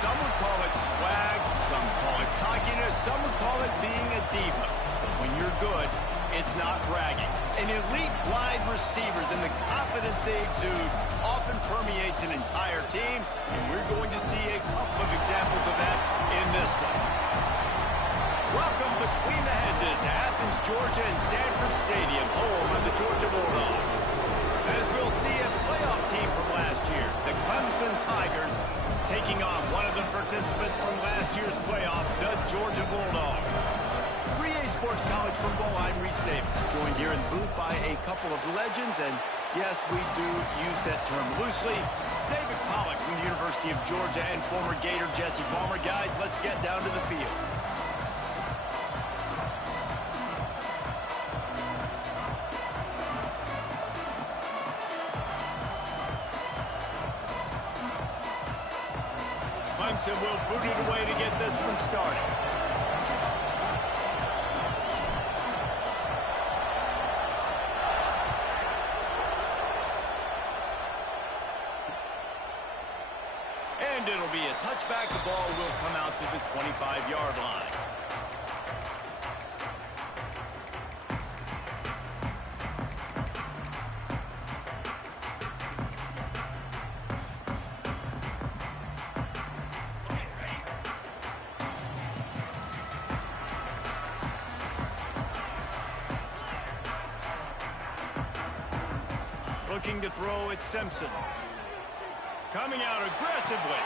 Some would call it swag, some call it cockiness, some would call it being a diva. But when you're good, it's not bragging. And elite wide receivers and the confidence they exude often permeates an entire team, and we're going to see a couple of examples of that in this one. Welcome between the hedges to Athens, Georgia and Sanford Stadium, home of the Georgia Bulldogs. As we'll see a playoff team from last year, the Clemson Tigers, taking on one of the participants from last year's playoff, the Georgia Bulldogs. 3A Sports College football, I'm Reese Davis, joined here in the booth by a couple of legends, and yes, we do use that term loosely. David Pollack from the University of Georgia and former Gator Jesse Palmer. Guys, let's get down to the field. Clemson will boot it away to get this one started. And it'll be a touchback. The ball will come out to the 25-yard line. Looking to throw it, Simpson. Coming out aggressively.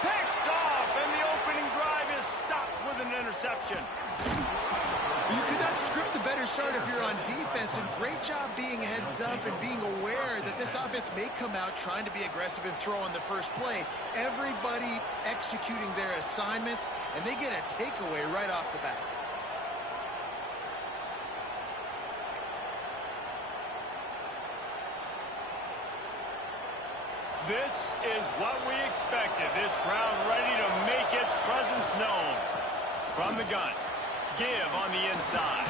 Picked off, and the opening drive is stopped with an interception. You could not script a better start if you're on defense, and great job being heads up and being aware that this offense may come out trying to be aggressive and throw on the first play. Everybody executing their assignments, and they get a takeaway right off the bat. This is what we expected. This crowd ready to make its presence known. From the gun, give on the inside.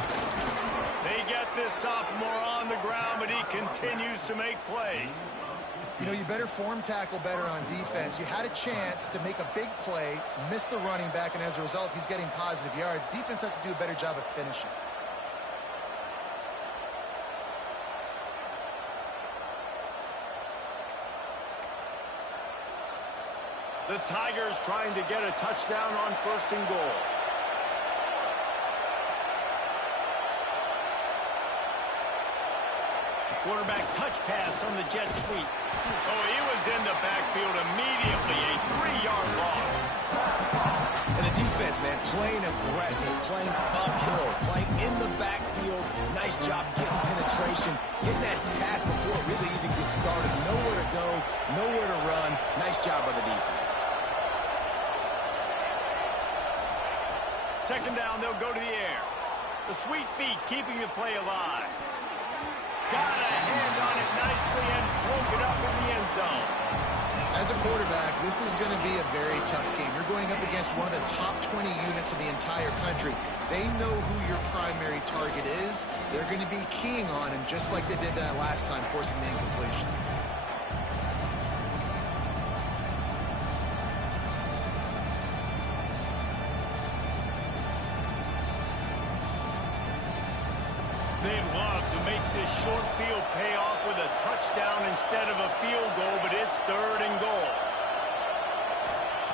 They get this sophomore on the ground, but he continues to make plays. You know, you better form tackle better on defense. You had a chance to make a big play, miss the running back, and as a result, he's getting positive yards. Defense has to do a better job of finishing. The Tigers trying to get a touchdown on 1st and goal. The quarterback touch pass on the jet sweep. Oh, he was in the backfield immediately. A 3-yard loss. And the defense, man, playing aggressive, playing uphill, playing in the backfield. Nice job getting penetration, getting that pass before it really even gets started. Nowhere to go, nowhere to run. Nice job by the defense. 2nd down, they'll go to the air. The sweet feet keeping the play alive. Got a hand on it nicely and broke it up in the end zone. As a quarterback, this is going to be a very tough game. You're going up against one of the top 20 units in the entire country. They know who your primary target is. They're going to be keying on him, just like they did that last time, forcing the incompletion. They'd love to make this short field pay off with a touchdown instead of a field goal, but it's 3rd and goal.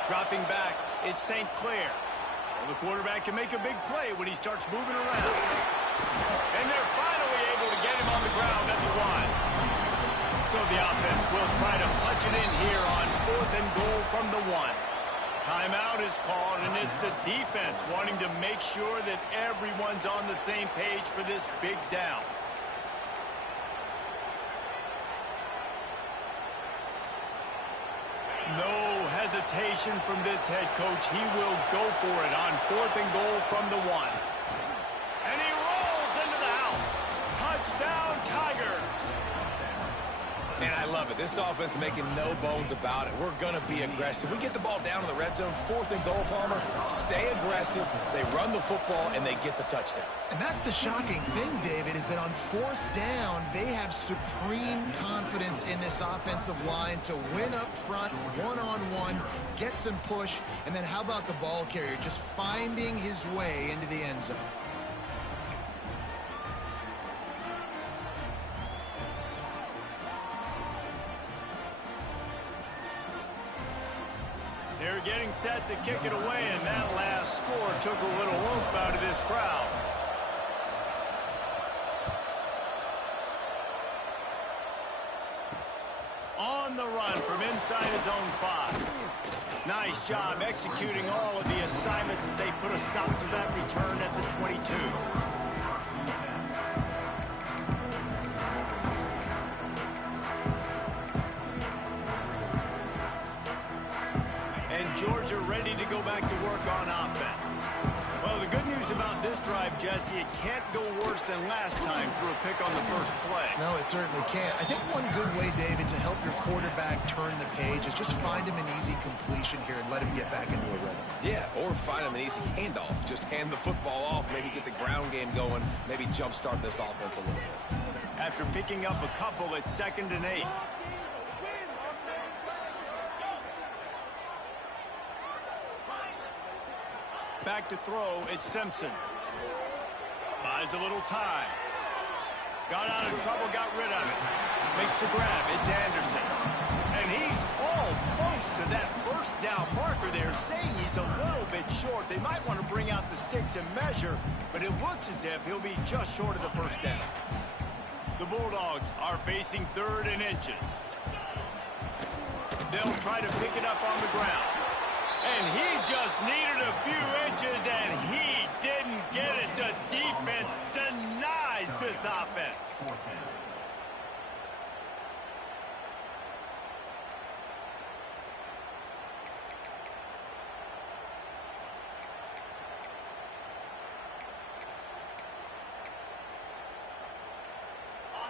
Dropping back, it's St. Clair. Well, the quarterback can make a big play when he starts moving around. And they're finally able to get him on the ground at the 1. So the offense will try to punch it in here on 4th and goal from the 1. Timeout is called, and it's the defense wanting to make sure that everyone's on the same page for this big down. No hesitation from this head coach. He will go for it on 4th and goal from the 1. And he rolls into the house. Touchdown, Tigers. And I love it. This offense making no bones about it. We're going to be aggressive. We get the ball down in the red zone, 4th and goal, Palmer. Stay aggressive. They run the football, and they get the touchdown. And that's the shocking thing, David, is that on 4th down, they have supreme confidence in this offensive line to win up front, one-on-one, get some push, and then how about the ball carrier just finding his way into the end zone? They're getting set to kick it away, and that last score took a little oomph out of this crowd. On the run from inside his own 5. Nice job executing all of the assignments as they put a stop to that return at the 22. Georgia ready to go back to work on offense. Well, the good news about this drive, Jesse, it can't go worse than last time through a pick on the first play. No, it certainly can't. I think one good way, David, to help your quarterback turn the page is just find him an easy completion here and let him get back into a rhythm. Yeah, or find him an easy handoff. Just hand the football off, maybe get the ground game going, maybe jumpstart this offense a little bit. After picking up a couple, it's 2nd and 8. Back to throw, it's Simpson. Buys a little time. Got out of trouble, got rid of it. Makes the grab, it's Anderson. And he's almost to that first down marker there, saying he's a little bit short. They might want to bring out the sticks and measure, but it looks as if he'll be just short of the first down. The Bulldogs are facing 3rd and inches. They'll try to pick it up on the ground. And he just needed a few inches, and he didn't get it. The defense denies this offense.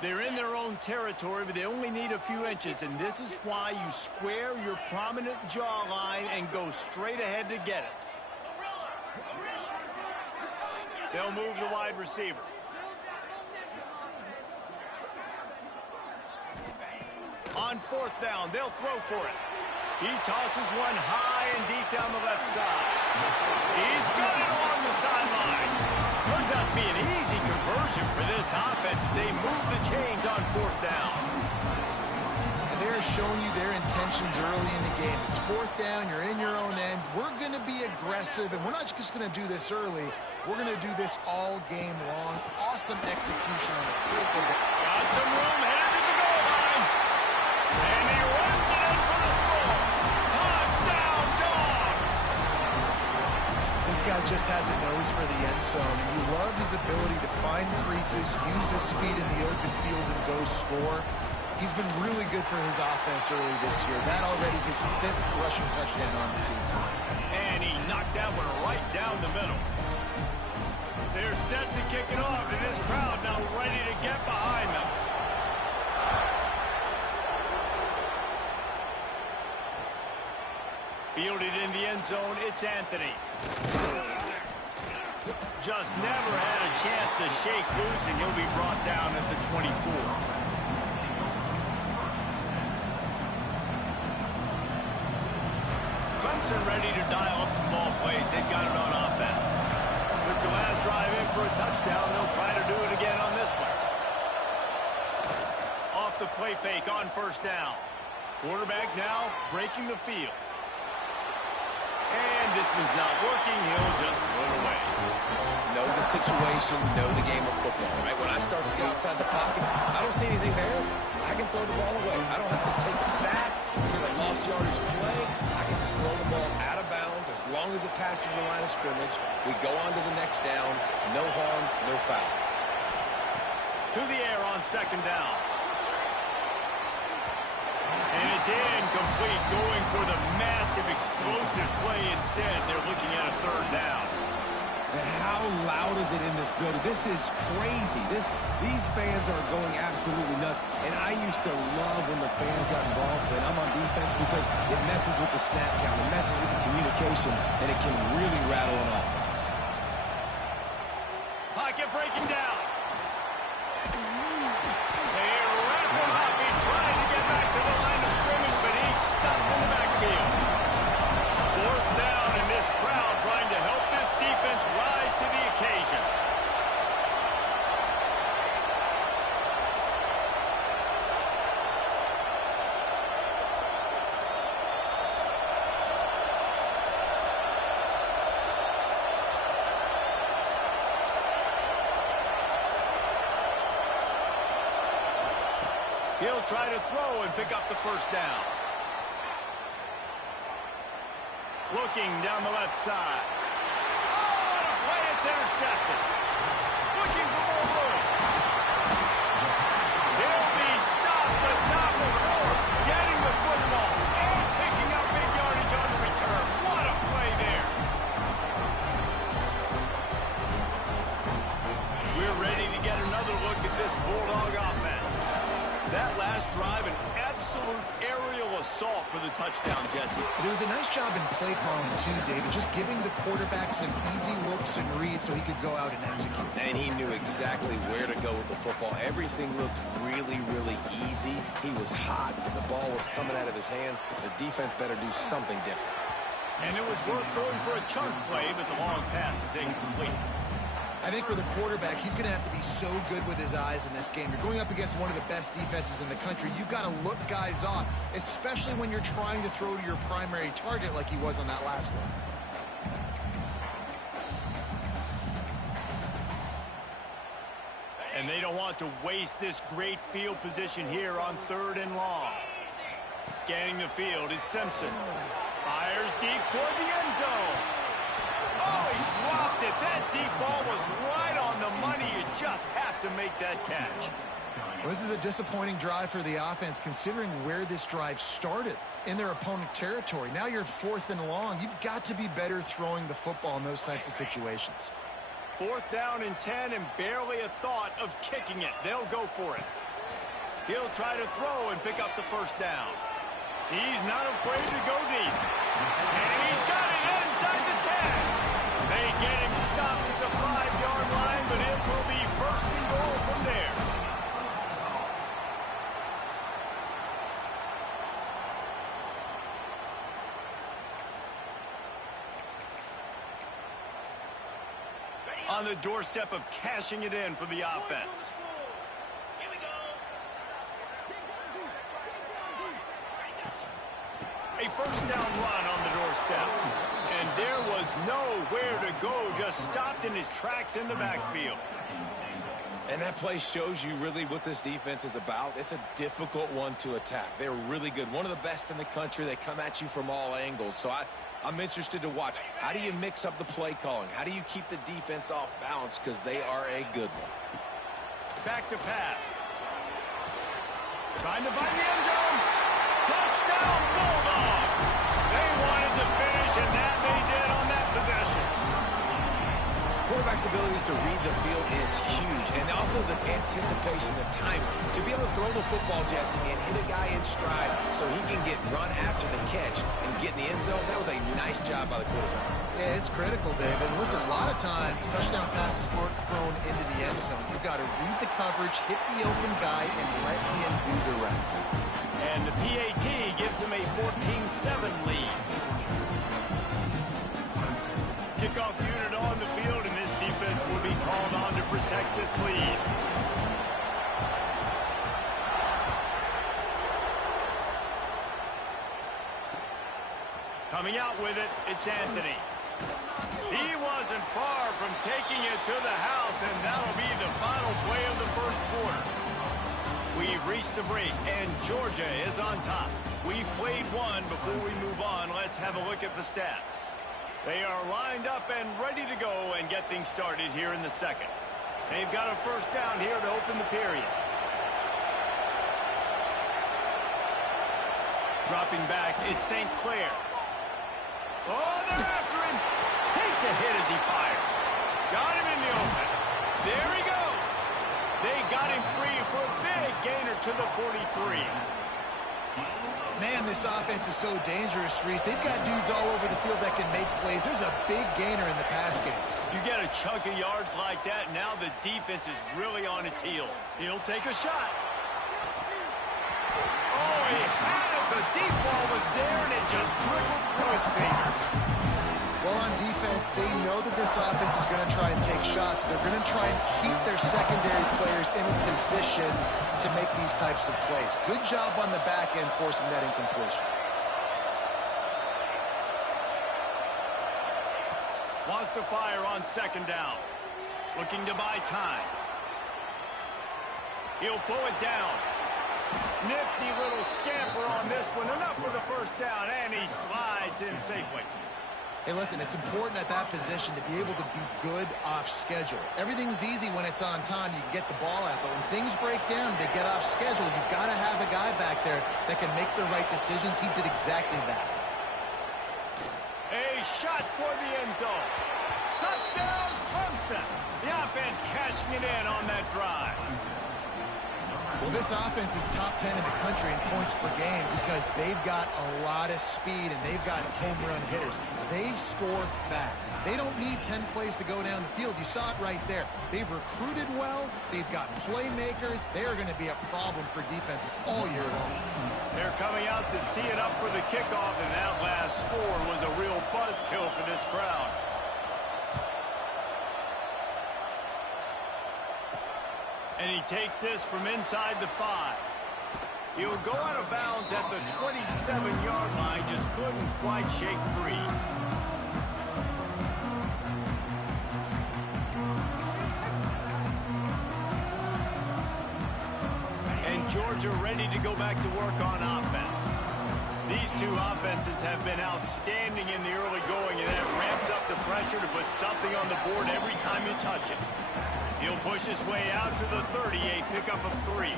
They're in their own territory, but they only need a few inches, and this is why you square your prominent jawline and go straight ahead to get it. They'll move the wide receiver. On 4th down, they'll throw for it. He tosses one high and deep down the left side. He's got it along the sideline. Turns out to be an easy conversion for this offense as they move the chains on 4th down. And they're showing you their intentions early in the game. It's 4th down, you're in your own end. We're going to be aggressive, and we're not just going to do this early. We're going to do this all game long. Awesome execution on a critical day. Got some room, headed to the goal line. And he runs it in for the score. Touchdown, Dogs! This guy just has a nose for the end zone, and you love his ability to find creases, use his speed in the open field, and go score. He's been really good for his offense early this year. That already his 5th rushing touchdown on the season. And he knocked that one right down the middle. They're set to kick it off, and this crowd now ready to get behind them. Fielded in the end zone, it's Anthony. Just never had a chance to shake loose, and he'll be brought down at the 24. Clemson ready to dial up some ball plays. They've got it on offense. Took the last drive in for a touchdown. They'll try to do it again on this one. Off the play fake on 1st down. Quarterback now breaking the field. And this one's not working. He'll just throw it away. Know the situation, know the game of football, right? When I start to get outside the pocket, I don't see anything there. I can throw the ball away. I don't have to take a sack, get a lost yardage play. I can just throw the ball out of bounds as long as it passes the line of scrimmage. We go on to the next down. No harm, no foul. To the air on 2nd down. And it's incomplete, going for the massive explosive play instead. They're looking at a 3rd down. And how how loud is it in this building? This is crazy. These fans are going absolutely nuts. And I used to love when the fans got involved when I'm on defense because it messes with the snap count, it messes with the communication, and it can really rattle an offense. Pocket breaking down. They wrap him up. He tried to get back to the line of scrimmage, but he's stopped in the backfield. Fourth down, and this crowd trying to help this defense rise to the occasion. He'll try to throw and pick up the first down. Looking down the left side. Oh, what a play. It's intercepted. Looking for more room. He'll be stopped, but not before getting the football and picking up big yardage on the return. What a play there. We're ready to get another look at this Bulldog offense. That last drive, an absolute aerial assault for the touchdown, Jesse. It was a nice job in play calling, too, David, just giving the quarterback some easy looks and reads so he could go out and execute. And he knew exactly where to go with the football. Everything looked really, really easy. He was hot. The ball was coming out of his hands. The defense better do something different. And it was worth going for a chunk play, but the long pass is incomplete. I think for the quarterback, he's going to have to be so good with his eyes in this game. You're going up against one of the best defenses in the country. You've got to look guys off, especially when you're trying to throw to your primary target like he was on that last one. And they don't want to waste this great field position here on 3rd and long. Scanning the field, it's Simpson. Fires deep toward the end zone. Oh, he dropped it. That deep ball was right on the money. You just have to make that catch. Well, this is a disappointing drive for the offense, considering where this drive started, in their opponent territory. Now you're 4th and long. You've got to be better throwing the football in those types of situations. 4th down and 10, and barely a thought of kicking it. They'll go for it. He'll try to throw and pick up the first down. He's not afraid to go deep. And he's got it inside the 10. They get him stopped at the 5-yard line, but it will be 1st and goal from there. On the doorstep of cashing it in for the offense. A 1st down run on the doorstep. And there was nowhere to go, just stopped in his tracks in the backfield. And that play shows you really what this defense is about. It's a difficult one to attack. They're really good. One of the best in the country. They come at you from all angles. So I'm interested to watch. How do you mix up the play calling? How do you keep the defense off balance? Because they are a good one. Back to pass. Trying to find the end zone. Touchdown, Bulldogs. They wanted to finish, and that they did on that possession. Quarterback's abilities to read the field is huge, and also the anticipation, the timing. To be able to throw the football, Jesse, and hit a guy in stride so he can get run after the catch and get in the end zone, that was a nice job by the quarterback. Yeah, it's critical, David. Listen, a lot of times, touchdown passes aren't thrown into the end zone. You've got to read the coverage, hit the open guy, and let him do the rest. And the PAT gives him a 14-7 lead. Kickoff unit on the field, and this defense will be called on to protect this lead. Coming out with it, it's Anthony. He wasn't far from taking it to the house, and that'll be the final play of the first quarter. We've reached the break, and Georgia is on top. We've played one. Before we move on, let's have a look at the stats. They are lined up and ready to go and get things started here in the second. They've got a 1st down here to open the period. Dropping back, it's St. Clair. Oh, they're after him. Takes a hit as he fires. Got to the 43. Man, this offense is so dangerous, Reese. They've got dudes all over the field that can make plays. There's a big gainer in the pass game. You get a chunk of yards like that, now the defense is really on its heels. He'll take a shot. Oh, he had it. The deep ball was there, and it just trickled through his fingers. Well, on defense, they know that this offense is going to try and take shots. They're going to try and keep their secondary players in a position to make these types of plays. Good job on the back end forcing that incompletion. Wants to fire on second down. Looking to buy time. He'll pull it down. Nifty little scamper on this one. Enough for the first down, and he slides in safely. Hey, listen, it's important at that position to be able to be good off schedule. Everything's easy when it's on time. You can get the ball out, but when things break down, they get off schedule. You've got to have a guy back there that can make the right decisions. He did exactly that. A shot toward the end zone. Touchdown, Clemson. The offense cashing it in on that drive. Well, this offense is top 10 in the country in points per game because they've got a lot of speed and they've got home run hitters. They score fast. They don't need 10 plays to go down the field. You saw it right there. They've recruited well. They've got playmakers. They are going to be a problem for defenses all year long. They're coming out to tee it up for the kickoff, and that last score was a real buzzkill for this crowd. And he takes this from inside the 5. He'll go out of bounds at the 27-yard line. Just couldn't quite shake free. And Georgia ready to go back to work on offense. These two offenses have been outstanding in the early going, and that ramps up the pressure to put something on the board every time you touch it. He'll push his way out to the 30, a pickup of 3.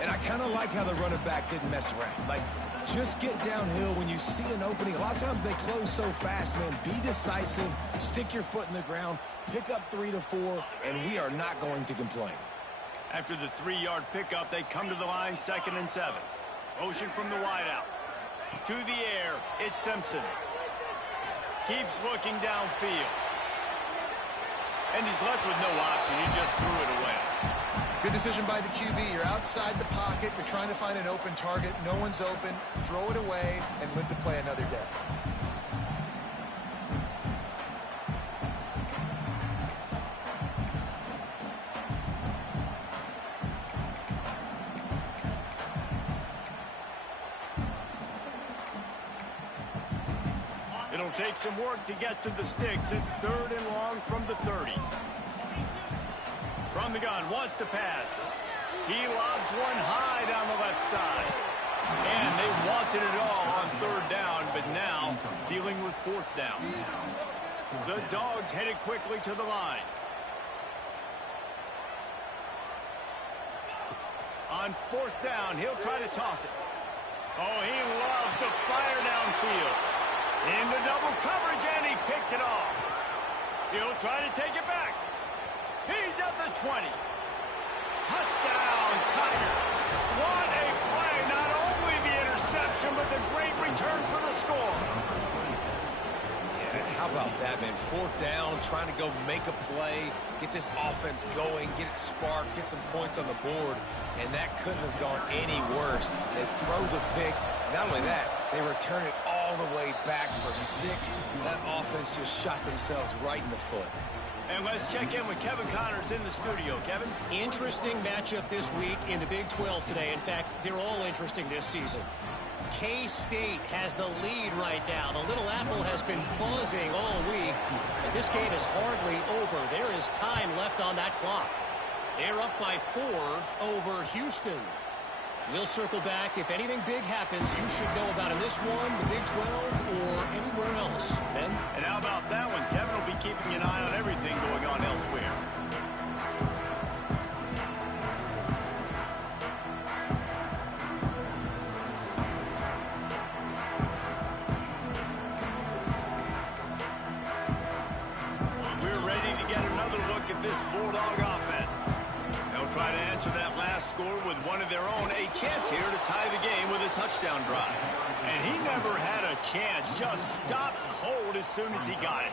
And I kind of like how the running back didn't mess around. Like, just get downhill when you see an opening. A lot of times they close so fast, man. Be decisive, stick your foot in the ground, pick up 3 to 4, and we are not going to complain. After the 3-yard pickup, they come to the line, 2nd and 7. Motion from the wideout. To the air, it's Simpson. Keeps looking downfield. And he's left with no option. He just threw it away. Good decision by the QB. You're outside the pocket. You're trying to find an open target. No one's open. Throw it away and live to play another day. It'll take some work to get to the sticks. It's 3rd and long from the 30. From the gun, wants to pass. He lobs one high down the left side. And they wanted it all on 3rd down, but now dealing with 4th down. The Dogs headed quickly to the line. On 4th down, he'll try to toss it. Oh, he loves to fire downfield. Into double coverage, and he picked it off. He'll try to take it back. He's at the 20. Touchdown, Tigers. What a play. Not only the interception, but the great return for the score. Yeah, how about that, man? 4th down, trying to go make a play, get this offense going, get it sparked, get some points on the board, and that couldn't have gone any worse. They throw the pick. Not only that, they return it all the way back for 6. That offense just shot themselves right in the foot. And let's check in with Kevin Connors in the studio. Kevin? Interesting matchup this week in the Big 12 today. In fact, they're all interesting this season. K-State has the lead right now. The Little Apple has been buzzing all week, but this game is hardly over. There is time left on that clock. They're up by 4 over Houston. We'll circle back. If anything big happens, you should know about in this one, the Big 12, or anywhere else. Ben? And how about that one? Kevin will be keeping an eye on everything going on elsewhere. We're ready to get another look at this Bulldog offense. They'll try to answer that last score with one of their own. A chance here to tie the game with a touchdown drive. And he never had a chance. Just stopped cold as soon as he got it.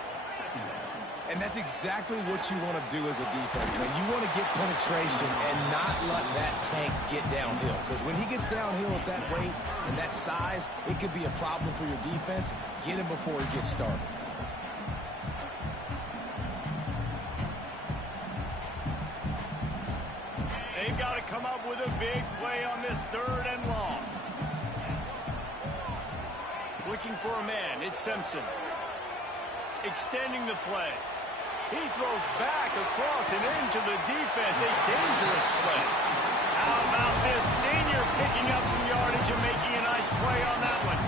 And that's exactly what you want to do as a defense, man. You want to get penetration and not let that tank get downhill. Because when he gets downhill at that weight and that size, it could be a problem for your defense. Get him before he gets started. They've got to come up with a big play on this 3rd and long. Looking for a man. It's Simpson. Extending the play. He throws back across and into the defense. A dangerous play. How about this senior picking up some yardage and making a nice play on that one?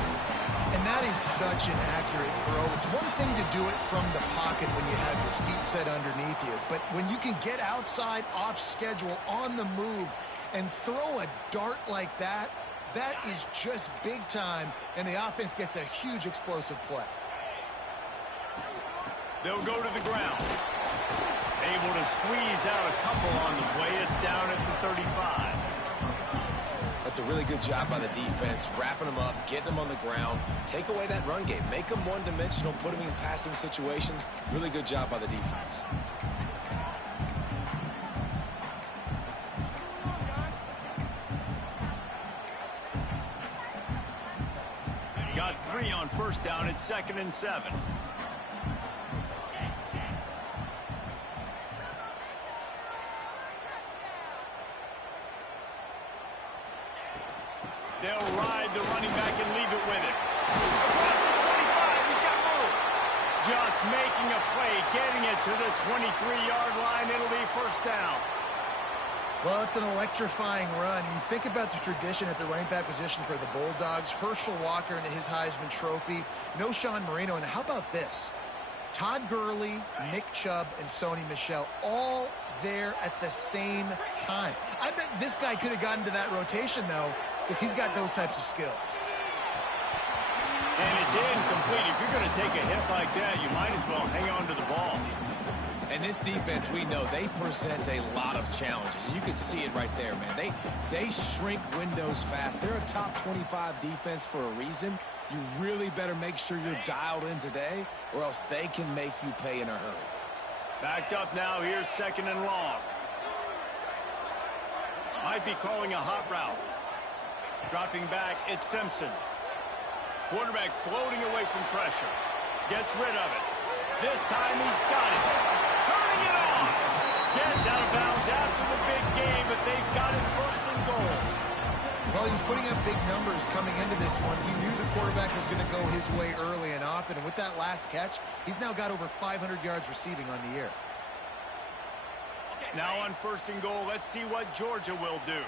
And that is such an accurate throw. It's one thing to do it from the pocket when you have your feet set underneath you, but when you can get outside, off schedule, on the move, and throw a dart like that, that is just big time, and the offense gets a huge explosive play. They'll go to the ground. Able to squeeze out a couple on the play. It's down at the 35. That's a really good job by the defense, wrapping them up, getting them on the ground, take away that run game, make them one-dimensional, put them in passing situations. Really good job by the defense. Got 3 on 1st down at 2nd and 7. They'll ride the running back and leave it with it. Across the 25, he's got room. Just making a play, getting it to the 23-yard line. It'll be 1st down. Well, it's an electrifying run. You think about the tradition at the running back position for the Bulldogs. Herschel Walker and his Heisman Trophy. No Sean Marino. And how about this? Todd Gurley, Nick Chubb, and Sony Michel all there at the same time. I bet this guy could have gotten to that rotation, though, because he's got those types of skills. And it's incomplete. If you're going to take a hit like that, you might as well hang on to the ball. And this defense, we know, they present a lot of challenges. And you can see it right there, man. They shrink windows fast. They're a top 25 defense for a reason. You really better make sure you're dialed in today, or else they can make you pay in a hurry. Backed up now. Here's 2nd and long. Might be calling a hot route. Dropping back, it's Simpson. Quarterback floating away from pressure. Gets rid of it. This time he's got it. Turning it on. Gets out of bounds after the big game, but they've got it 1st and goal. Well, he's putting up big numbers coming into this one. He knew the quarterback was going to go his way early and often. And with that last catch, he's now got over 500 yards receiving on the year. Now on 1st and goal, let's see what Georgia will do.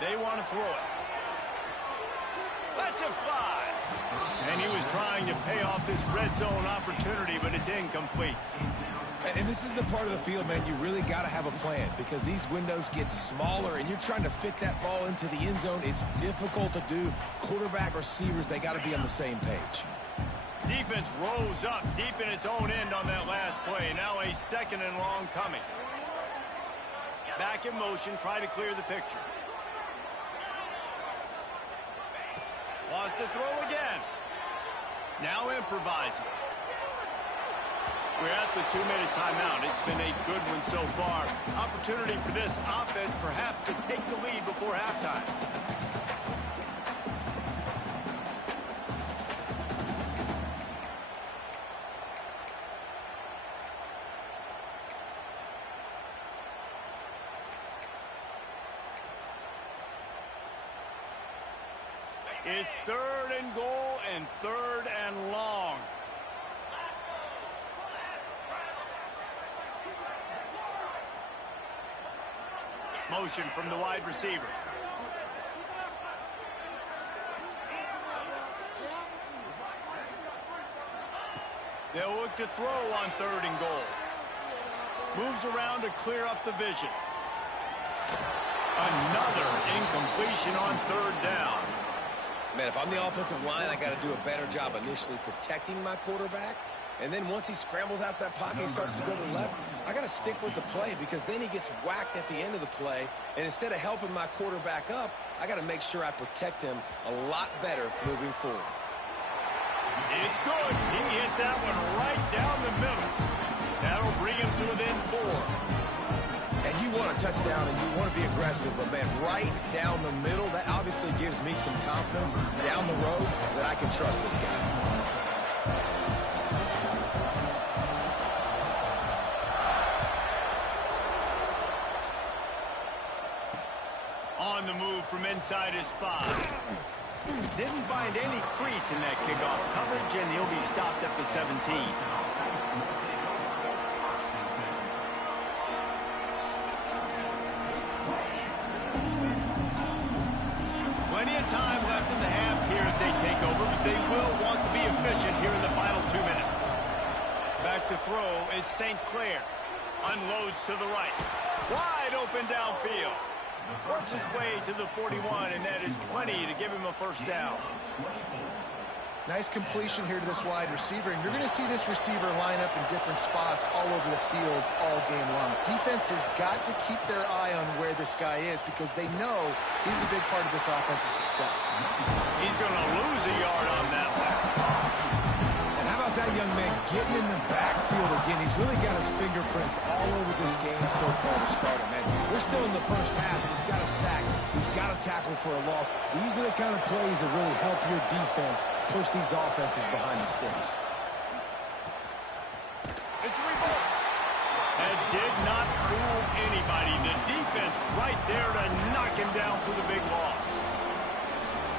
They want to throw it. Let's it fly. And he was trying to pay off this red zone opportunity, but it's incomplete. And this is the part of the field, man, you really got to have a plan because these windows get smaller and you're trying to fit that ball into the end zone. It's difficult to do. Quarterback, receivers, they got to be on the same page. Defense rose up deep in its own end on that last play. Now a 2nd and long coming. Back in motion, try to clear the picture. Wants to throw again. Now improvising. We're at the 2-minute timeout. It's been a good one so far. Opportunity for this offense perhaps to take the lead before halftime. It's 3rd and goal and 3rd and long. Motion from the wide receiver. They'll look to throw on 3rd and goal. Moves around to clear up the vision. Another incompletion on 3rd down. Man, if I'm the offensive line, I got to do a better job initially protecting my quarterback. And then once he scrambles out of that pocket, he starts to go to the left, I got to stick with the play because then he gets whacked at the end of the play. And instead of helping my quarterback up, I got to make sure I protect him a lot better moving forward. It's good. He hit that one right down the middle. That'll bring him to within 4. And you want a touchdown and you want to be aggressive, but, man, right down the middle, that obviously gives me some confidence down the road that I can trust this guy. On the move from inside his 5. Didn't find any crease in that kickoff coverage, and he'll be stopped at the 17. Plenty of time left in the half here as they take over, but they will want to be efficient here in the final 2 minutes. Back to throw, it's St. Clair. Unloads to the right. Wide open downfield. Works his way to the 41, and that is plenty to give him a first down. Nice completion here to this wide receiver, and you're going to see this receiver line up in different spots all over the field all game long. Defense has got to keep their eye on where this guy is because they know he's a big part of this offense's success. He's going to lose a yard on that one. And how about that young man getting in the backfield again? He's really got his fingerprints all over this game so far to start it, man. We're still in the first half, and he's got a sack. He's got a tackle for a loss. These are the kind of plays that really help your defense push these offenses behind the sticks. It's a reverse. That did not fool anybody. The defense right there to knock him down for the big loss.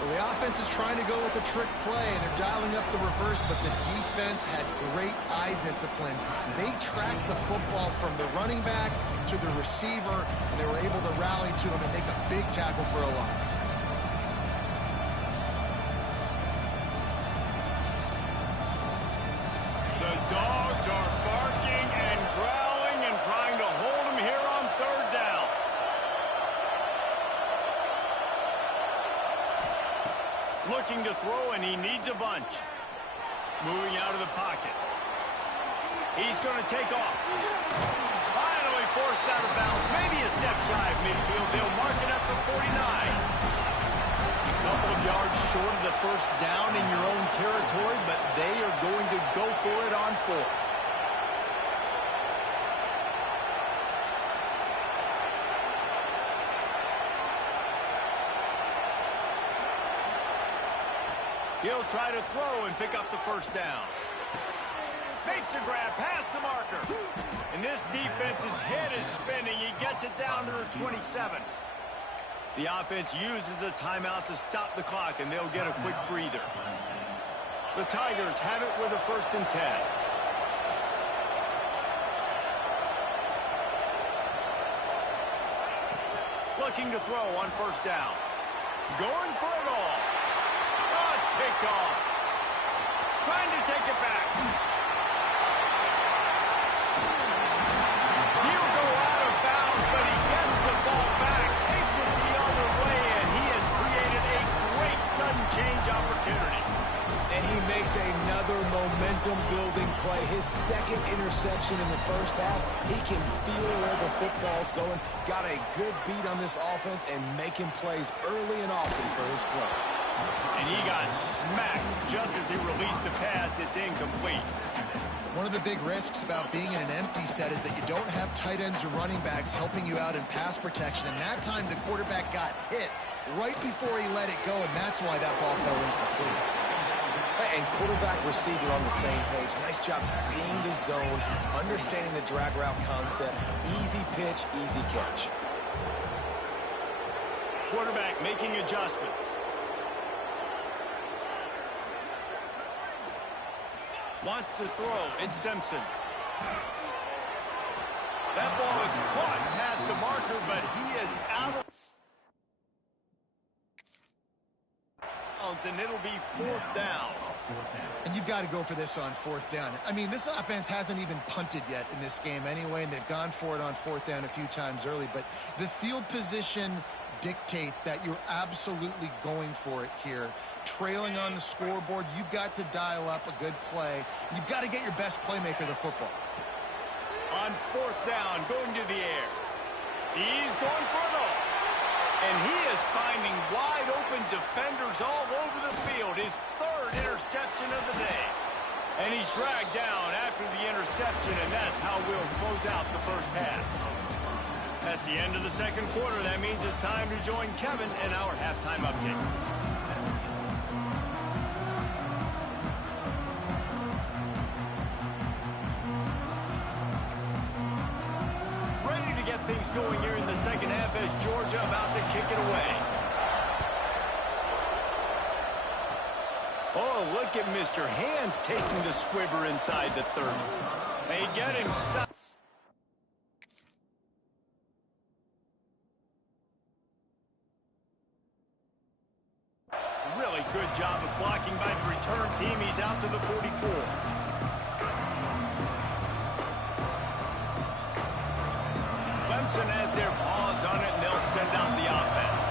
Well, the offense is trying to go with a trick play, and they're dialing up the reverse, but the defense had great eye discipline. They tracked the football from the running back to the receiver, and they were able to rally to him and make a big tackle for a loss. The dogs are barking and growling and trying to hold him here on 3rd down. Looking to throw, and he needs a bunch. Moving out of the pocket. He's going to take off. Finally forced out of bounds. Maybe a step shy of midfield. They'll mark it at the 49. A couple of yards short of the first down in your own territory, but they are going to go for it on 4. He'll try to throw and pick up the first down. Makes a grab past the marker. And this defense's head is spinning. He gets it down to the 27. The offense uses a timeout to stop the clock, and they'll get a quick breather. The Tigers have it with a 1st and 10. Looking to throw on 1st down. Going for it all. Oh, it's picked off. Trying to take it back. He'll go out of bounds, but he gets the ball back, takes it the other way, and he has created a great sudden change opportunity. And he makes another momentum-building play. His 2nd interception in the first half. He can feel where the football's going. Got a good beat on this offense and making plays early and often for his play. And he got smacked just as he released the pass. It's incomplete. One of the big risks about being in an empty set is that you don't have tight ends or running backs helping you out in pass protection. And that time the quarterback got hit right before he let it go, and that's why that ball fell incomplete. And quarterback receiver on the same page. Nice job seeing the zone, understanding the drag route concept. Easy pitch, easy catch. Quarterback making adjustments. Wants to throw. It's Simpson. That ball is caught past the marker, but he is out of bounds, and it'll be 4th down. And you've got to go for this on 4th down. I mean, this offense hasn't even punted yet in this game anyway, and they've gone for it on 4th down a few times early. But the field position dictates that you're absolutely going for it here. Trailing on the scoreboard, you've got to dial up a good play. You've got to get your best playmaker the football. On fourth down, going to the air. He's going for it all. And he is finding wide open defenders all over the field. His third interception of the day. And he's dragged down after the interception, and that's how we'll close out the first half. That's the end of the second quarter. That means it's time to join Kevin in our halftime update. Ready to get things going here in the second half as Georgia about to kick it away. Oh, look at Mr. Hands taking the squibber inside the 30. They get him stopped. Really good job of blocking by the return team. He's out to the 44. Clemson has their paws on it, and they'll send out the offense.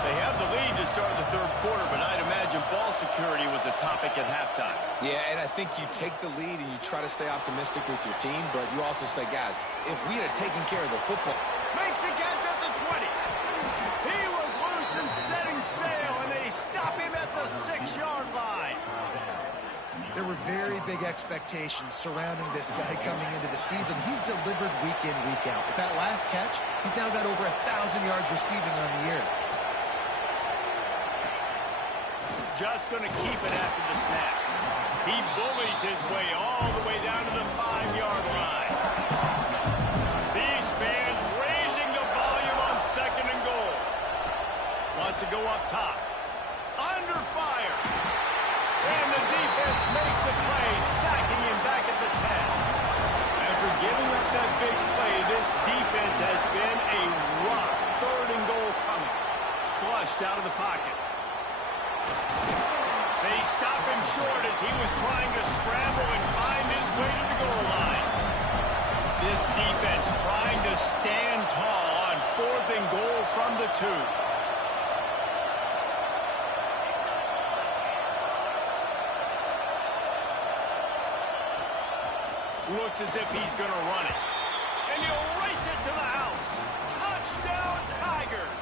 They have the lead to start the third quarter, but I'd imagine ball security was a topic at halftime. Yeah, and I think you take the lead and you try to stay optimistic with your team, but you also say, guys, if we had taken care of the football. Makes the catch at the 20. He was loose and setting sail, and they stop him at the 6-yard line. There were very big expectations surrounding this guy coming into the season. He's delivered week in, week out. With that last catch, he's now got over 1,000 yards receiving on the year. Just going to keep it after the snap. He bullies his way all the way down to the 5-yard line. These fans raising the volume on second and goal. Wants to go up top. Under fire. And the defense makes a play, sacking him back at the 10. After giving up that big play, this defense has been a rock. Third and goal coming. Flushed out of the pocket. They stop him short as he was trying to scramble and find his way to the goal line. This defense trying to stand tall on fourth and goal from the 2. Looks as if he's going to run it. And he'll race it to the house. Touchdown, Tigers!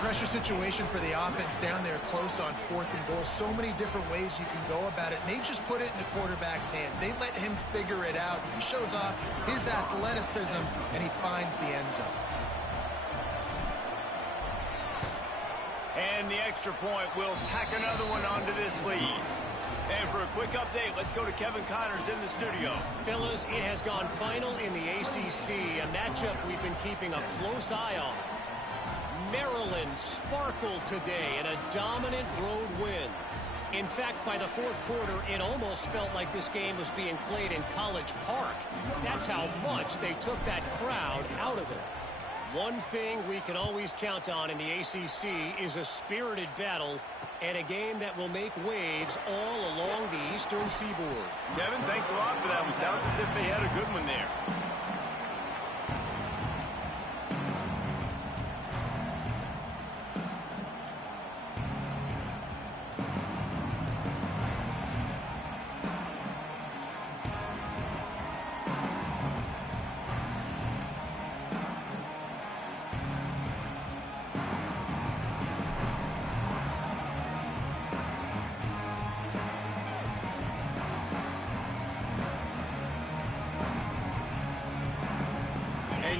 Pressure situation for the offense down there close on fourth and goal. So many different ways you can go about it. And they just put it in the quarterback's hands. They let him figure it out. He shows off his athleticism, and he finds the end zone. And the extra point will tack another one onto this lead. And for a quick update, let's go to Kevin Connors in the studio. Fellas, it has gone final in the ACC, a matchup we've been keeping a close eye on. Maryland sparkled today in a dominant road win. In fact, by the fourth quarter, it almost felt like this game was being played in College Park. That's how much they took that crowd out of it. One thing we can always count on in the ACC is a spirited battle and a game that will make waves all along the Eastern Seaboard. Kevin, thanks a lot for that one. Sounds as if they had a good one there.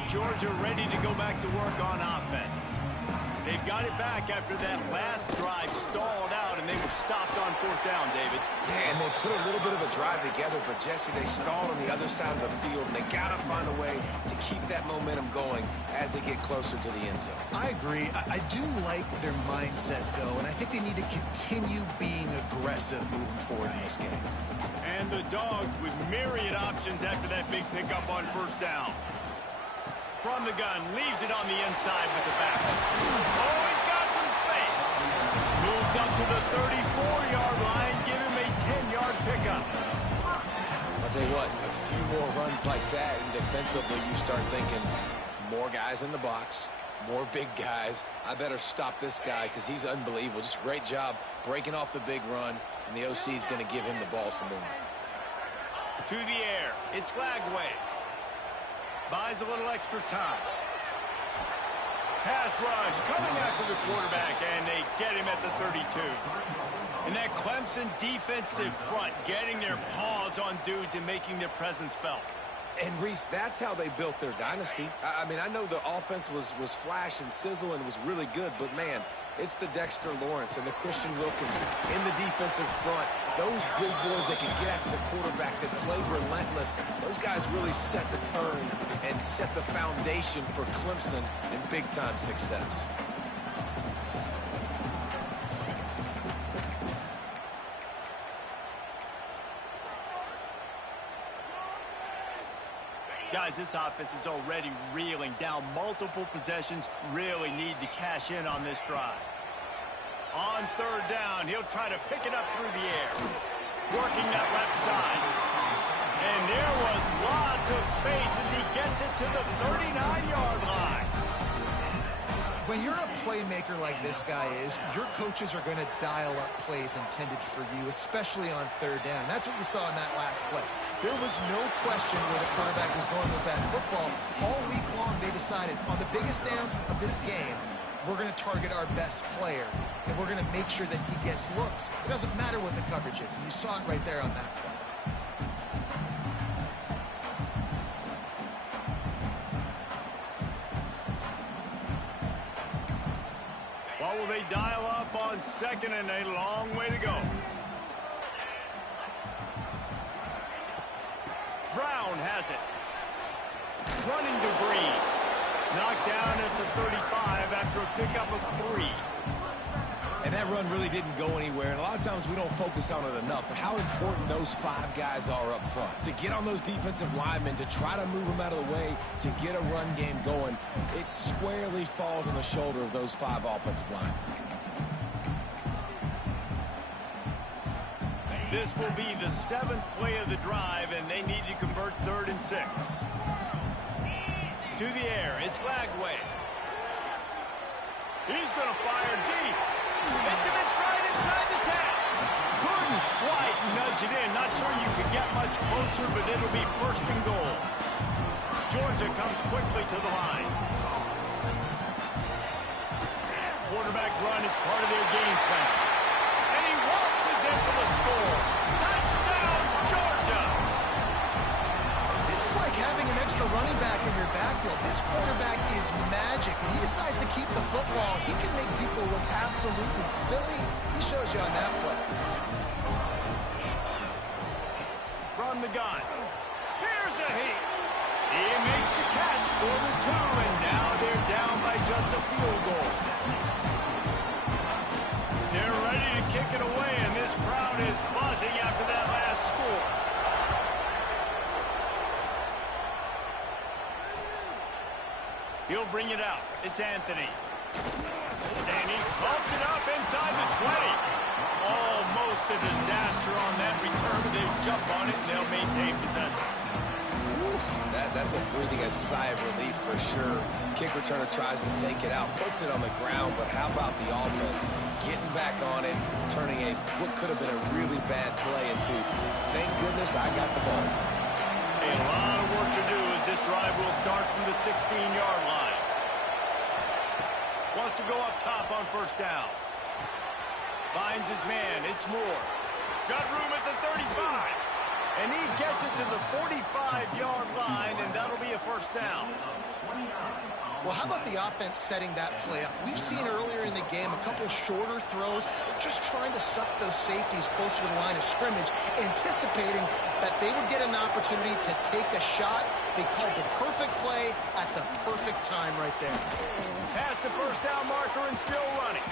Georgia ready to go back to work on offense. They've got it back after that last drive stalled out, and they were stopped on fourth down, David. Yeah, and they put a little bit of a drive together, but Jesse, they stalled on the other side of the field, and they got to find a way to keep that momentum going as they get closer to the end zone. I agree. I do like their mindset, though, and I think they need to continue being aggressive moving forward in this game. And the Dogs with myriad options after that big pickup on first down. From the gun, leaves it on the inside with the back. Oh, he's got some space. Moves up to the 34-yard line, give him a 10-yard pickup. I'll tell you what, a few more runs like that, and defensively you start thinking more guys in the box, More big guys. I better stop this guy because he's unbelievable. Just a great job breaking off the big run, and the OC is going to give him the ball some more. To the air. It's Lagway. Buys a little extra time. Pass rush coming after the quarterback, and they get him at the 32. And that Clemson defensive front getting their paws on dudes and making their presence felt. And, Reese, that's how they built their dynasty. I mean, I know the offense was flash and sizzle and was really good, but, man, it's the Dexter Lawrence and the Christian Wilkins in the defensive front. Those big boys that can get after the quarterback, that play relentless, those guys really set the tone and set the foundation for Clemson and big-time success. Guys, this offense is already reeling down multiple possessions. Really need to cash in on this drive. On third down, he'll try to pick it up through the air. Working that left side. And there was lots of space as he gets it to the 39-yard line. When you're a playmaker like this guy is, your coaches are going to dial up plays intended for you, especially on third down. That's what you saw in that last play. There was no question where the quarterback was going with that football. All week long, they decided on the biggest downs of this game, we're going to target our best player, and we're going to make sure that he gets looks. It doesn't matter what the coverage is, and you saw it right there on that play. What will they dial up on second and a long way to go? Brown has it. Running to Green. Knocked down at the 35 after a pickup of 3. And that run really didn't go anywhere. And a lot of times we don't focus on it enough. But how important those 5 guys are up front. To get on those defensive linemen, to try to move them out of the way, to get a run game going, it squarely falls on the shoulder of those 5 offensive linemen. This will be the 7th play of the drive, and they need to convert 3rd and 6. To the air, it's Lagway. He's going to fire deep. Hits him in stride inside the 10. Couldn't quite nudge it in. Not sure you could get much closer, but it'll be 1st and goal. Georgia comes quickly to the line. Quarterback run is part of their game plan. And he waltzes in for the score. Touchdown, Georgia! This is like having an extra running back in your backfield. This quarterback is magic. When he decides to keep the football, he can make people look absolutely silly. He shows you on that play. From the gun. Here's a heat. He makes the catch for the 2, and now they're down by just a field goal. They're ready to kick it away, and this crowd is buzzing after that last score. He'll bring it out. It's Anthony. And he pumps it up inside the 20. Almost a disaster on that return. They jump on it, and they'll maintain possession. That's a breathing a sigh of relief for sure. Kick returner tries to take it out, puts it on the ground, but how about the offense getting back on it, turning what could have been a really bad play into, thank goodness I got the ball. A lot of work to do as this drive will start from the 16-yard line. Wants to go up top on 1st down. Finds his man. It's Moore. Got room at the 35. And he gets it to the 45-yard line, and that'll be a 1st down. Well, how about the offense setting that play up? We've seen earlier in the game a couple shorter throws, just trying to suck those safeties closer to the line of scrimmage, anticipating that they would get an opportunity to take a shot. They called the perfect play at the perfect time right there. Past the 1st down marker and still running.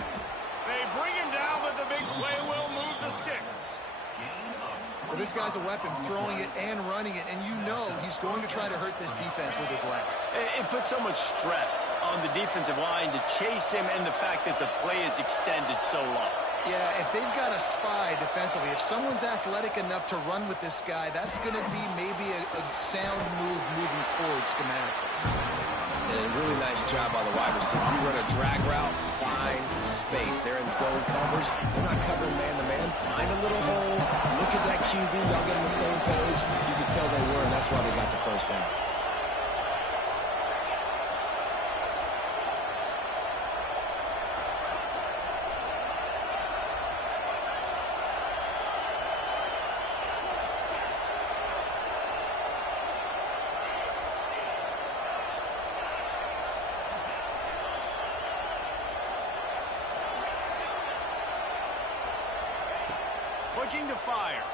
They bring him down, but the big play will move the sticks. Well, this guy's a weapon, throwing it and running it, and you know he's going to try to hurt this defense with his legs. It puts so much stress on the defensive line to chase him, and the fact that the play is extended so long. Yeah, if they've got a spy defensively, if someone's athletic enough to run with this guy, that's going to be maybe a sound move moving forward schematically. And a really nice job by the wide receiver. You run a drag route, find space. They're in zone covers. They're not covering man-to-man. Find a little hole. Look at that QB. Y'all get on the same page. You can tell they were, and that's why they got the first down. Looking to fire.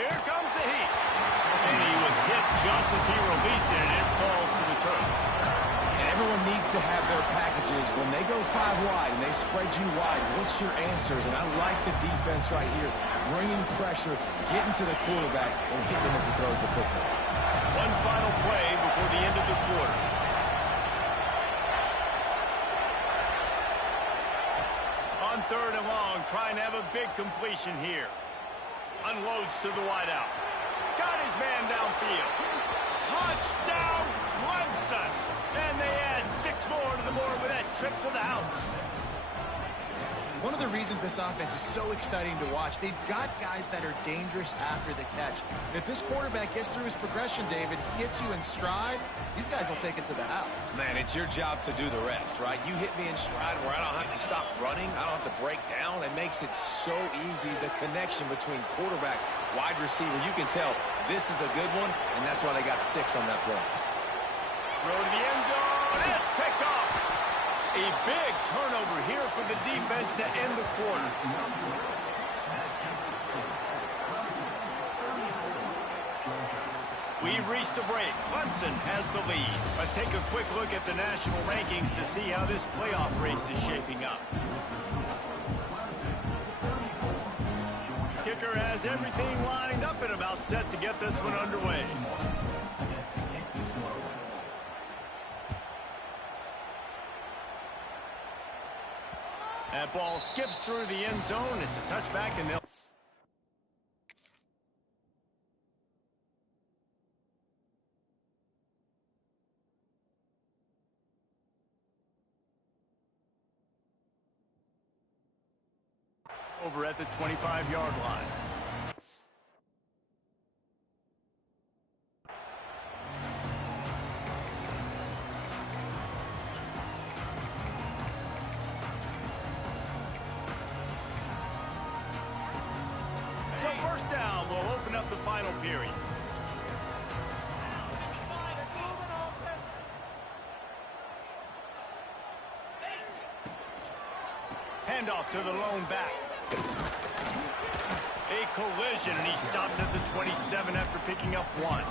Here comes the heat. And he was hit just as he released it, and it falls to the turf. And everyone needs to have their packages. When they go 5 wide and they spread you wide, what's your answers? And I like the defense right here, bringing pressure, getting to the quarterback, and hitting him as he throws the football. One final play before the end of the quarter. On 3rd and long, trying to have a big completion here. Unloads to the wideout. Got his man downfield. Touchdown, Clemson! And they add 6 more to the board with that trip to the house. One of the reasons this offense is so exciting to watch, they've got guys that are dangerous after the catch. If this quarterback gets through his progression, David, hits you in stride, these guys will take it to the house. Man, it's your job to do the rest, right? You hit me in stride where I don't have to stop running. I don't have to break down. It makes it so easy. The connection between quarterback, wide receiver, you can tell this is a good one, and that's why they got 6 on that play. Throw to the end zone. It's picked off. A big turnover here for the defense to end the quarter. We've reached the break. Clemson has the lead. Let's take a quick look at the national rankings to see how this playoff race is shaping up. Kicker has everything lined up and about set to get this one underway. That ball skips through the end zone. It's a touchback, and they'll... over at the 25-yard line. So first down will open up the final period. Handoff to the lone back. A collision, and he stopped at the 27 after picking up 1.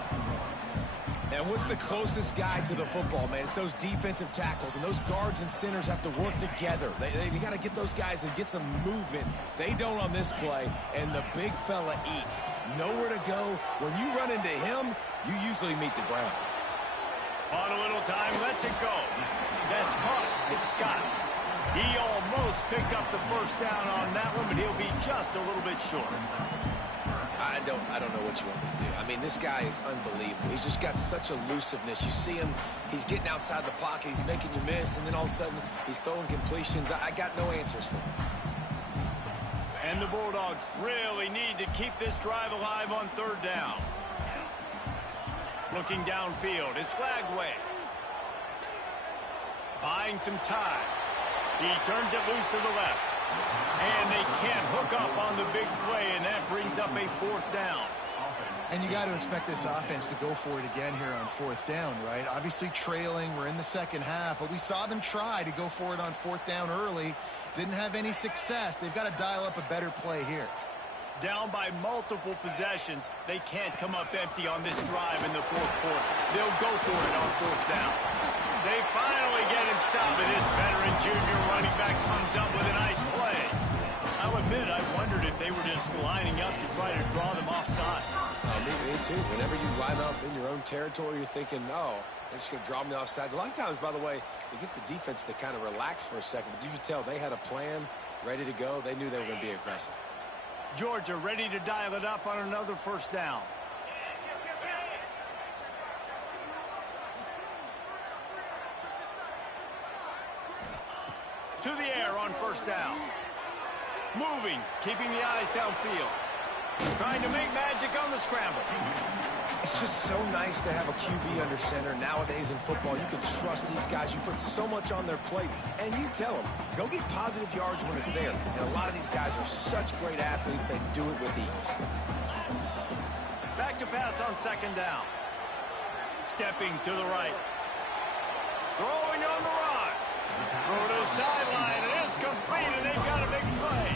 And what's the closest guy to the football, man? It's those defensive tackles, and those guards and centers have to work together. They got to get those guys and get some movement. They don't on this play, and the big fella eats. Nowhere to go. When you run into him, you usually meet the ground. On a little time, lets it go. That's caught. It's Scott. He almost picked up the first down on that one, but he'll be just a little bit short. I don't know what you want me to do. I mean, this guy is unbelievable. He's just got such elusiveness. You see him, he's getting outside the pocket, he's making you miss, and then all of a sudden, he's throwing completions. I got no answers for him. And the Bulldogs really need to keep this drive alive on 3rd down. Looking downfield, it's Lagway. Buying some time. He turns it loose to the left. And they can't hook up on the big play, and that brings up a 4th down. And you got to expect this offense to go for it again here on 4th down, right? Obviously trailing, we're in the second half, but we saw them try to go for it on 4th down early. Didn't have any success. They've got to dial up a better play here. Down by multiple possessions, they can't come up empty on this drive in the 4th quarter. They'll go for it on 4th down. They finally get him stopped, and this veteran junior running back comes up with a nice play. I'll admit, I wondered if they were just lining up to try to draw them offside. Me too. Whenever you line up in your own territory, you're thinking, oh, they're just going to draw me offside. A lot of times, by the way, it gets the defense to kind of relax for a second. But you can tell they had a plan ready to go. They knew they were going to be aggressive. Georgia ready to dial it up on another 1st down. to the air on first down. Moving, keeping the eyes downfield. Trying to make magic on the scramble. It's just so nice to have a QB under center. Nowadays in football, you can trust these guys. You put so much on their plate, and you tell them, go get positive yards when it's there. And a lot of these guys are such great athletes, they do it with ease. Back to pass on second down. Stepping to the right. Throwing on the run. Throw to the sideline, and it's complete, and they've got a big play.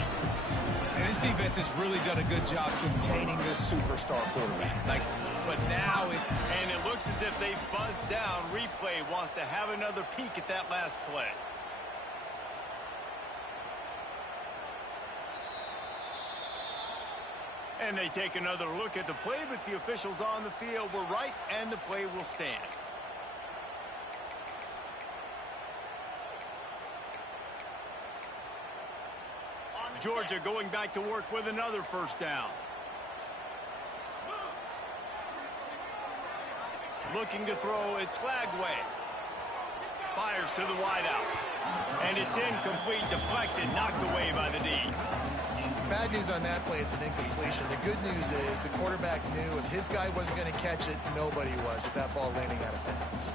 And this defense has really done a good job containing this superstar quarterback. But now And it looks as if they buzzed down. Replay wants to have another peek at that last play. And they take another look at the play, but the officials on the field were right, and the play will stand. Georgia going back to work with another first down. Looking to throw, it's Lagway. Fires to the wideout. And it's incomplete, deflected, knocked away by the D. Bad news on that play, it's an incompletion. The good news is the quarterback knew if his guy wasn't going to catch it, nobody was with that ball landing out of bounds.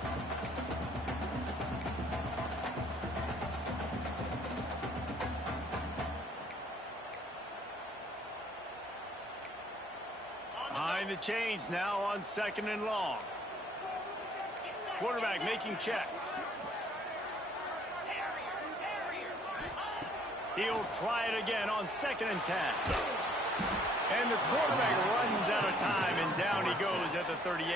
Behind the chains now on second and long. Quarterback making checks. He'll try it again on second and 10. And the quarterback runs out of time, and down he goes at the 38.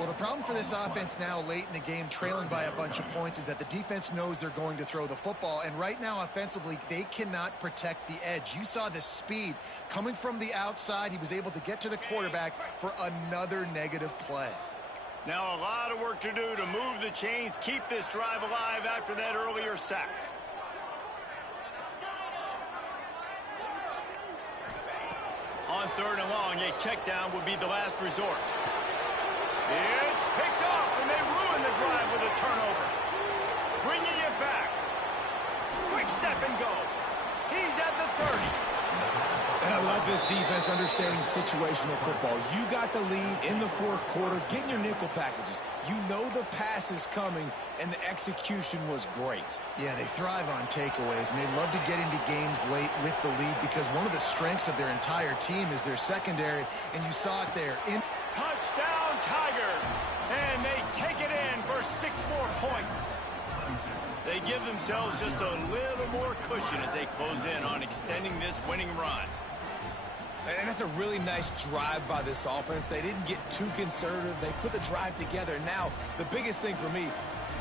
Well, the problem for this offense now late in the game, trailing by a bunch of points, is that the defense knows they're going to throw the football. And right now, offensively, they cannot protect the edge. You saw the speed coming from the outside. He was able to get to the quarterback for another negative play. Now a lot of work to do to move the chains, keep this drive alive after that earlier sack. On third and long, a check down would be the last resort. It's picked off, and they ruin the drive with a turnover. Bringing it back. Quick step and go. He's at the 30. And I love this defense understanding situational football. You got the lead in the fourth quarter, getting your nickel packages. You know the pass is coming, and the execution was great. Yeah, they thrive on takeaways, and they love to get into games late with the lead because one of the strengths of their entire team is their secondary, and you saw it there. Touchdown, Tigers! And they take it in for 6 more points. They give themselves just a little more cushion as they close in on extending this winning run. And that's a really nice drive by this offense. They didn't get too conservative. They put the drive together. Now, the biggest thing for me,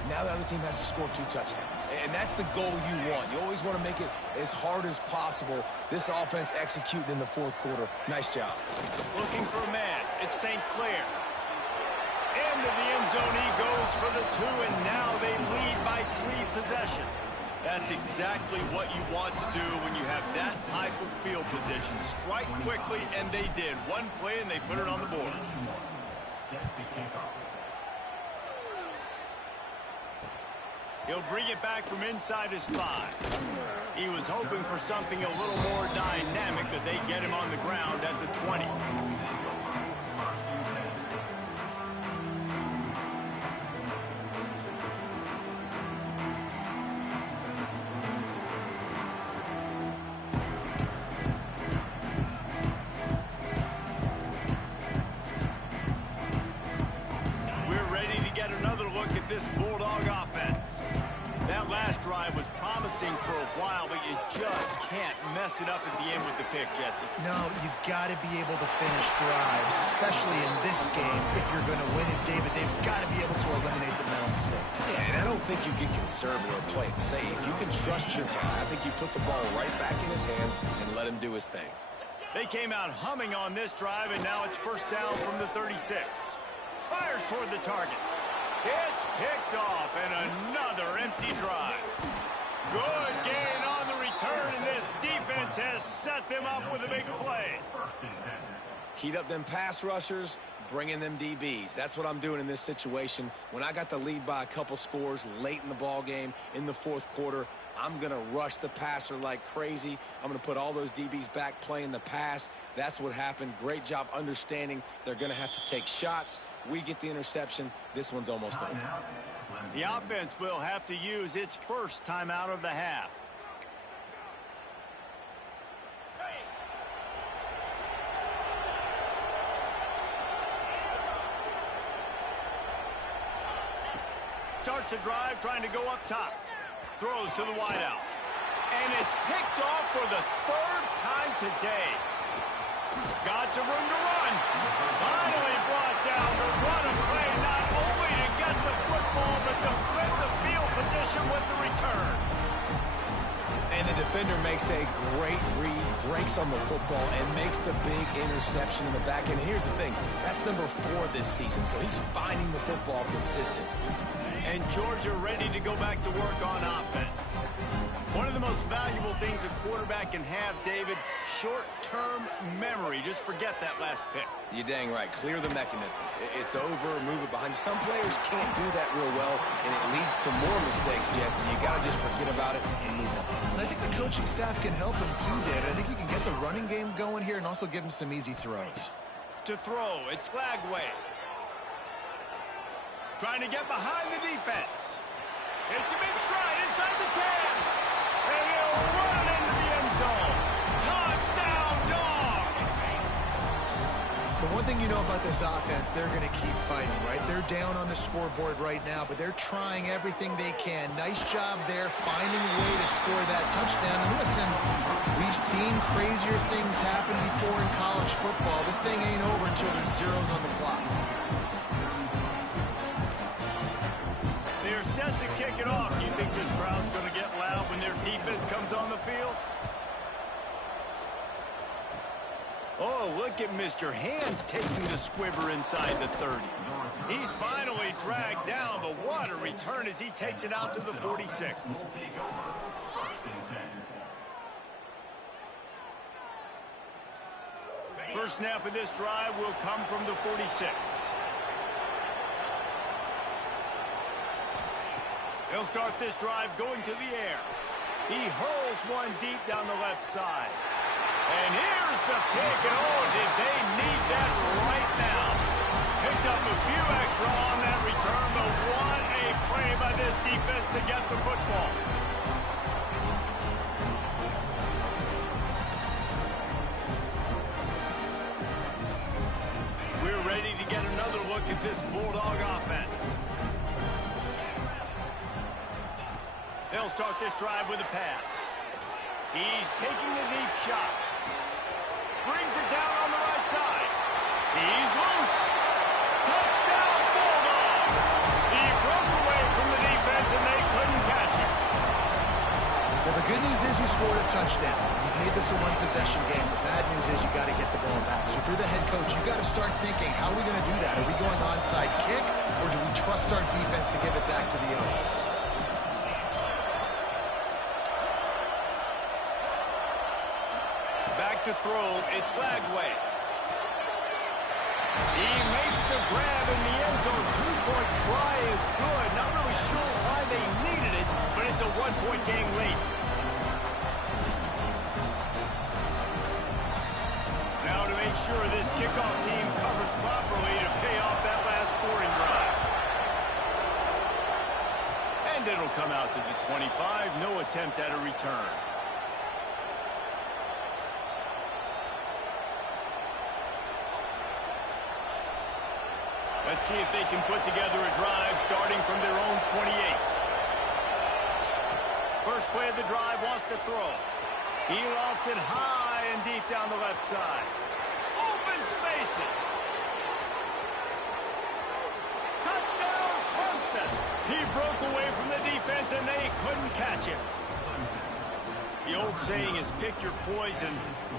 now the other team has to score 2 touchdowns. And that's the goal you want. You always want to make it as hard as possible. This offense executing in the fourth quarter. Nice job. Looking for a man. It's St. Clair. Into the end zone he goes for the 2, and now they lead by 3 possessions. That's exactly what you want to do when you have that type of field position. Strike quickly, and they did. One play, and they put it on the board. He'll bring it back from inside his 5. He was hoping for something a little more dynamic, but they get him on the ground at the 20. This Bulldog offense. That last drive was promising for a while, but you just can't mess it up at the end with the pick, Jesse. No, you got to be able to finish drives, especially in this game. If you're going to win it, David, they've got to be able to eliminate the mental mistakes. Yeah, and I don't think you get conservative or play it safe. You can trust your guy. I think you put the ball right back in his hands and let him do his thing. They came out humming on this drive, and now it's first down from the 36. Fires toward the target. It's picked off, and another empty drive. Good gain on the return, and this defense has set them up with a big play. Heat up them pass rushers, bringing them DBs. That's what I'm doing in this situation. When I got the lead by a couple scores late in the ball game in the fourth quarter, I'm going to rush the passer like crazy. I'm going to put all those DBs back playing the pass. That's what happened. Great job understanding they're going to have to take shots. We get the interception. This one's almost over. The offense will have to use its first timeout of the half. Starts a drive trying to go up top. Throws to the wideout. And it's picked off for the third time today. Got some room to run. Finally brought down the run of play, not only to get the football, but to flip the field position with the return. And the defender makes a great read, breaks on the football, and makes the big interception in the back end. Here's the thing. That's number 4 this season, so he's finding the football consistent. And Georgia ready to go back to work on offense. One of the most valuable things a quarterback can have, David, short-term memory. Just forget that last pick. You're dang right. Clear the mechanism. It's over, move it behind you. Some players can't do that real well, and it leads to more mistakes, Jesse. You got to just forget about it and move on. And I think the coaching staff can help him too, David. I think you can get the running game going here and also give him some easy throws. To throw, it's Flagway. Trying to get behind the defense. It's a big stride inside the 10. And he'll run it into the end zone. Touchdown, Dogs! The one thing you know about this offense, they're going to keep fighting, right? They're down on the scoreboard right now, but they're trying everything they can. Nice job there, finding a way to score that touchdown. And listen, we've seen crazier things happen before in college football. This thing ain't over until there's zeros on the clock. They're set to kick it off. You think this crowd's going to get loud when their defense comes on the field? Oh, look at Mr. Hands taking the squibber inside the 30. He's finally dragged down, but what a return as he takes it out to the 46. First snap of this drive will come from the 46. He'll start this drive going to the air. He hurls one deep down the left side. And here's the pick. And oh, did they need that right now. Picked up a few extra on that return, but what a play by this defense to get the football. We're ready to get another look at this Bulldog offense. They'll start this drive with a pass. He's taking the deep shot. Brings it down on the right side. He's loose. Touchdown, Bulldogs. He broke away from the defense, and they couldn't catch him. Well, the good news is you scored a touchdown. You've made this a one-possession game. The bad news is you got to get the ball back. So if you're the head coach, you got to start thinking, how are we going to do that? Are we going onside kick, or do we trust our defense to give it back to the owner? To throw, it's Flagway. He makes the grab in the end zone. Two-point try is good. Not really sure why they needed it, but it's a one-point game late. Now to make sure this kickoff team covers properly to pay off that last scoring drive. And it'll come out to the 25. No attempt at a return. Let's see if they can put together a drive starting from their own 28. First play of the drive wants to throw. He lofts it high and deep down the left side. Open spaces. Touchdown, Clemson. He broke away from the defense and they couldn't catch him. The old saying is pick your poison.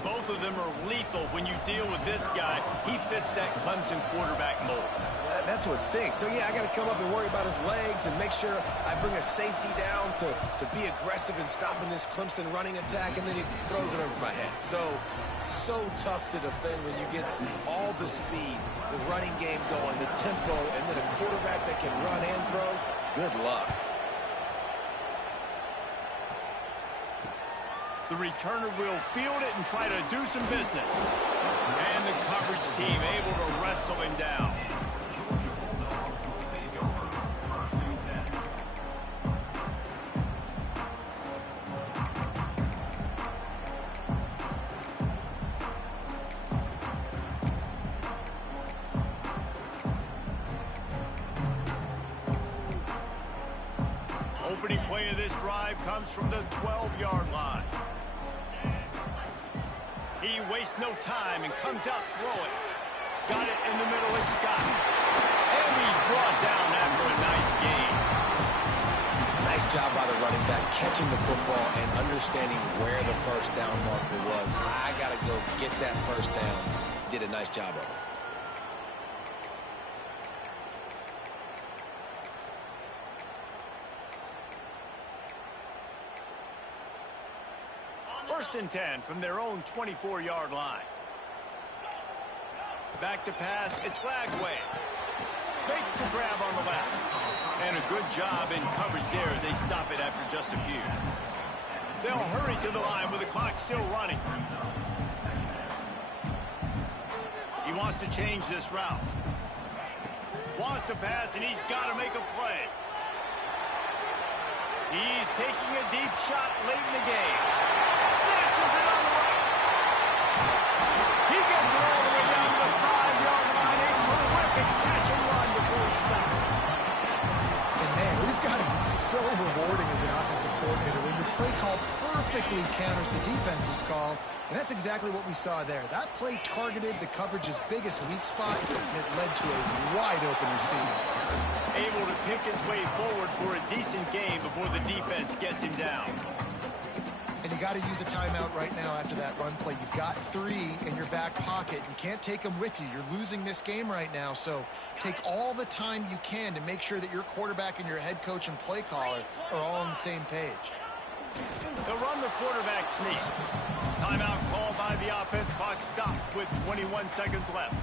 Both of them are lethal when you deal with this guy. He fits that Clemson quarterback mold. That's what stinks. So, yeah, I got to come up and worry about his legs and make sure I bring a safety down to be aggressive in stopping this Clemson running attack, and then he throws it over my head. So tough to defend when you get all the speed, the running game going, the tempo, and then a quarterback that can run and throw. Good luck. The returner will field it and try to do some business. And the coverage team able to wrestle him down. Opening play of this drive comes from the 12-yard line. He wastes no time and comes out throwing. Got it in the middle, it's Scott. And he's brought down after a nice gain. Nice job by the running back catching the football and understanding where the first down marker was. I got to go get that first down. Did a nice job of it. First and 10 from their own 24-yard line. Back to pass, it's Lagway. Makes the grab on the left. And a good job in coverage there as they stop it after just a few. They'll hurry to the line with the clock still running. He wants to change this route. Wants to pass, and he's got to make a play. He's taking a deep shot late in the game. Snatches it on the right. He gets it all the way down to the 5-yard line. A terrific catch and run before he stopped. And man, it has got to be so rewarding as an offensive coordinator when your play call perfectly counters the defense's call. And that's exactly what we saw there. That play targeted the coverage's biggest weak spot, and it led to a wide-open receiver. Able to pick his way forward for a decent game before the defense gets him down. And you got to use a timeout right now after that run play. You've got 3 in your back pocket. You can't take them with you. You're losing this game right now. So take all the time you can to make sure that your quarterback and your head coach and play caller are all on the same page. They'll run the quarterback sneak. Timeout called by the offense. Clock stopped with 21 seconds left.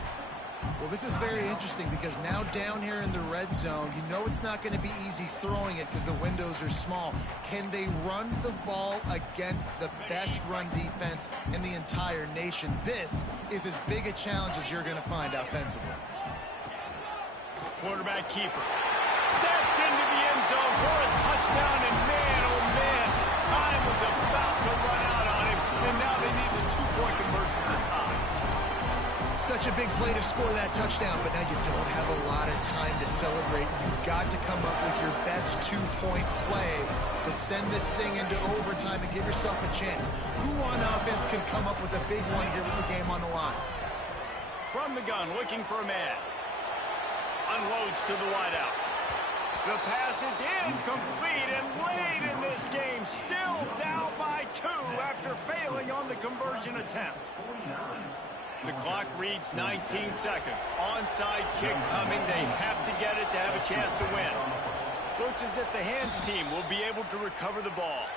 Well, this is very interesting because now down here in the red zone, you know it's not going to be easy throwing it because the windows are small. Can they run the ball against the best run defense in the entire nation? This is as big a challenge as you're going to find offensively. Quarterback keeper steps into the end zone for a touchdown, and man, oh man, time was about to run out on him, and now they need the 2-point conversion to tie. Such a big play to score that touchdown, but now you don't have a lot of time to celebrate. You've got to come up with your best 2-point play to send this thing into overtime and give yourself a chance. Who on offense can come up with a big one here with the game on the line? From the gun, looking for a man. Unloads to the wideout. The pass is incomplete, and late in this game, still down by 2 after failing on the conversion attempt. The clock reads 19 seconds. Onside kick coming. They have to get it to have a chance to win. Looks as if the hands team will be able to recover the ball.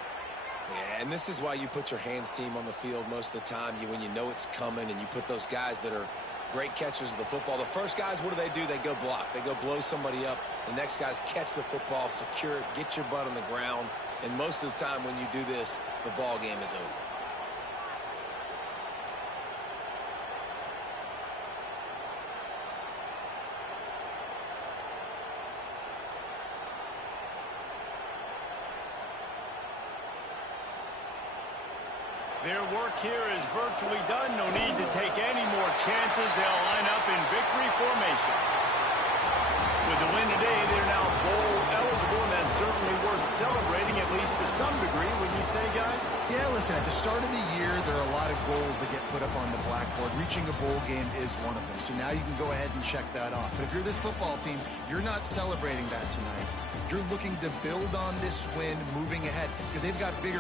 Yeah, and this is why you put your hands team on the field most of the time. When you know it's coming, and you put those guys that are great catchers of the football. The first guys, what do? They go block. They go blow somebody up. The next guys catch the football, secure it, get your butt on the ground. And most of the time when you do this, the ball game is over. Their work here is virtually done. No need to take any more chances. They'll line up in victory formation. With the win today, they're now bowl eligible, and that's certainly worth celebrating, at least to some degree, would you say, guys? Yeah, listen, at the start of the year, there are a lot of goals that get put up on the blackboard. Reaching a bowl game is one of them. So now you can go ahead and check that off. But if you're this football team, you're not celebrating that tonight. You're looking to build on this win moving ahead because they've got bigger